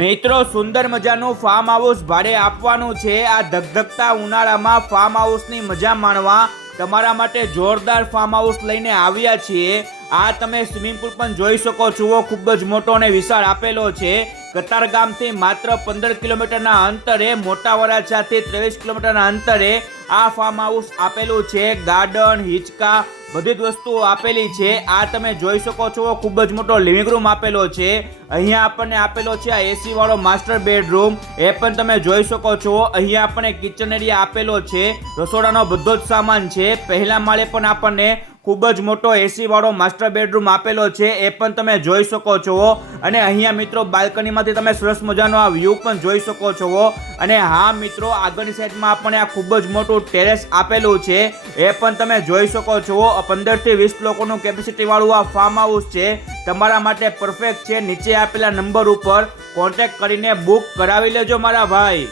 મિત્રો સુંદર મજાનું farm house ભાડે આપવાનું છે। આ ધગધગતા ઉનાળામાં ફાર્મ હાઉસની મજા માણવા તમારા માટે જોરદાર ફાર્મ હાઉસ લઈને આવ્યા છીએ। આ તમે સ્વિમિંગ પુલ પણ જોઈ શકો છો, ખૂબ જ મોટો અને વિશાળ આપેલો છે। કતારગામથી માત્ર 15 કિલોમીટરના અંતરે, મોટા વરાછાથી 23 કિલોમીટરના અંતરે આ ફાર્મ હાઉસ આપેલું છે। ગાર્ડન, હિંચકા બધી જ વસ્તુઓ આપેલી છે। આ તમે જોઈ શકો છો, ખૂબ જ મોટો લિવિંગ રૂમ આપેલો છે। અહીંયા આપણને આપેલો છે આ એસી વાળો માસ્ટર બેડરૂમ, એ પણ તમે જોઈ શકો છો। અહીંયા આપણને કિચન એરિયા આપેલો છે, રસોડાનો બધો જ સામાન છે। પહેલા માળે પણ આપણને ખૂબ જ મોટો એસી વાળો માસ્ટર બેડરૂમ આપેલો છે, એ પણ તમે જોઈ શકો છો। અને અહીંયા મિત્રો બાલ્કનીમાંથી તમે સરસ મજાનો આ વ્યૂ પણ જોઈ શકો છો। અને હા મિત્રો, આગળની સાઈડમાં આપણને આ ખૂબ જ મોટું ટેરેસ આપેલું છે, એ પણ તમે જોઈ શકો છો। 15 થી 20 લોકોનું કેપેસિટી વાળું આ ફાર્મ હાઉસ છે, તમારા માટે પરફેક્ટ છે। નીચે આપેલા નંબર ઉપર કોન્ટેક્ટ કરીને બુક કરાવી લેજો મારા ભાઈ।